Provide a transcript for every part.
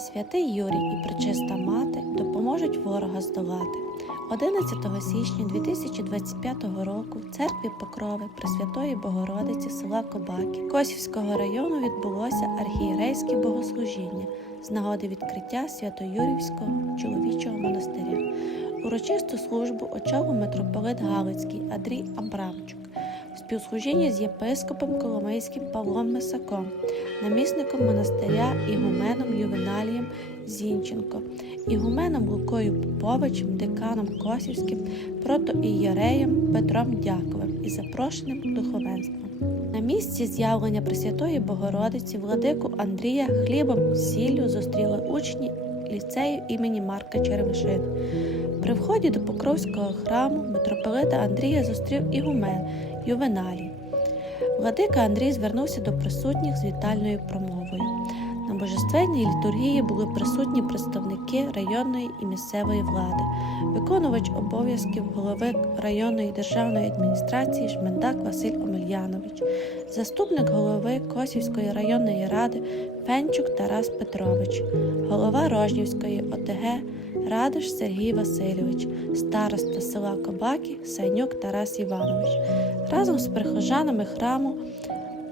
Святий Юрій і пречиста мати допоможуть ворога здолати. 11 січня 2025 року в церкві Покрови Пресвятої Богородиці села Кобаки Косівського району відбулося архієрейське богослужіння з нагоди відкриття Свято-Юрівського чоловічого монастиря. Урочисту службу очолив митрополит Галицький Андрій Абрамчук в співслужінні з єпископом Коломийським Павлом Мисаком, намісником монастиря Ігуменом Ювеналієм Зінченко, Ігуменом Лукою Поповичем, деканом Косівським, протоієреєм Петром Дяковим і запрошеним духовенством. На місці з'явлення Пресвятої Богородиці владику Андрія хлібом сіллю зустріли учні ліцею імені Марка Черемшин. При вході до Покровського храму митрополита Андрія зустрів ігумен Ювеналій. Владика Андрій звернувся до присутніх з вітальною промовою. На божественній літургії були присутні представники районної і місцевої влади, виконувач обов'язків голови районної державної адміністрації Шмендак Василь Омельянович, заступник голови Косівської районної ради Фенчук Тарас Петрович, голова Рожнівської ОТГ Радиш Сергій Васильович, староста села Кобаки Сайнюк Тарас Іванович. Разом з прихожанами храму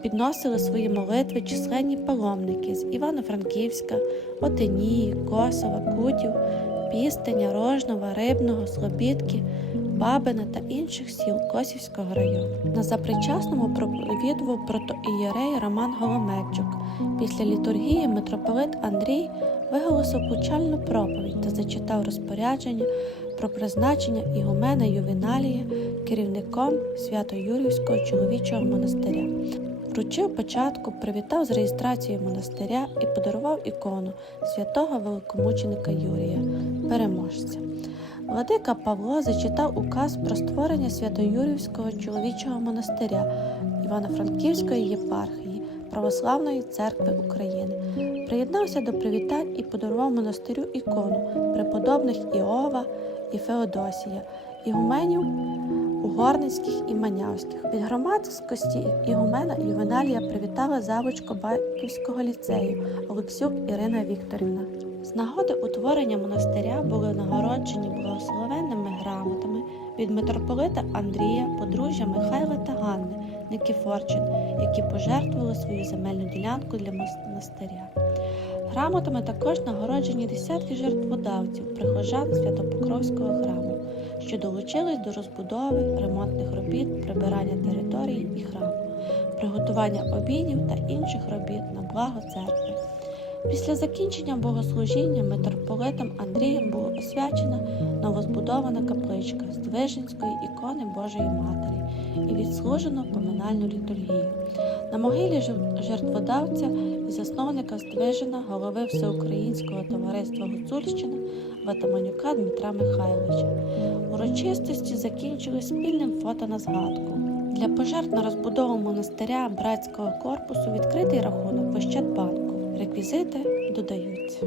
підносили свої молитви численні паломники з Івано-Франківська, Отинії, Косова, Кутів, Пістеня, Рожнова, Рибного, Слобідки, Бабина та інших сіл Косівського району. На запричасному проповідував протоієрей Роман Голомечук. Після літургії митрополит Андрій виголосив почальну проповідь та зачитав розпорядження про призначення Ігумена Ювеналія керівником Свято-Юрівського чоловічого монастиря. Вручив початку, привітав з реєстрацією монастиря і подарував ікону святого великомученика Юрія, переможця. Владика Павло зачитав указ про створення Свято-Юрівського чоловічого монастиря Івано-Франківської єпархії Православної церкви України. Приєднався до привітань і подарував монастирю ікону преподобних Іова і Феодосія, ігуменів Угорницьких і Манявських. Від громадськості ігумена Ювеналія привітала завуч Батьківського ліцею Олексюк Ірина Вікторівна. З нагоди утворення монастиря були нагороджені благословенними грамотами від митрополита Андрія, подружжя Михайла та Ганни Никіфорчин, які пожертвували свою земельну ділянку для монастиря. Грамотами також нагороджені десятки жертводавців, прихожан Святопокровського храму, що долучились до розбудови, ремонтних робіт, прибирання території і храму, приготування обідів та інших робіт на благо церкви. Після закінчення богослужіння митрополитом Андрієм була освячена новозбудована капличка з Движенської ікони Божої Матері і відслужено поминальну літургію. На могилі жертводавця і засновника Здвижена голови Всеукраїнського товариства Гуцульщина Ватаманюка Дмитра Михайловича. Урочистості закінчили спільним фото на згадку. Для пожертв на розбудову монастиря братського корпусу відкритий рахунок в Ощадбанку. Реквізити додаються.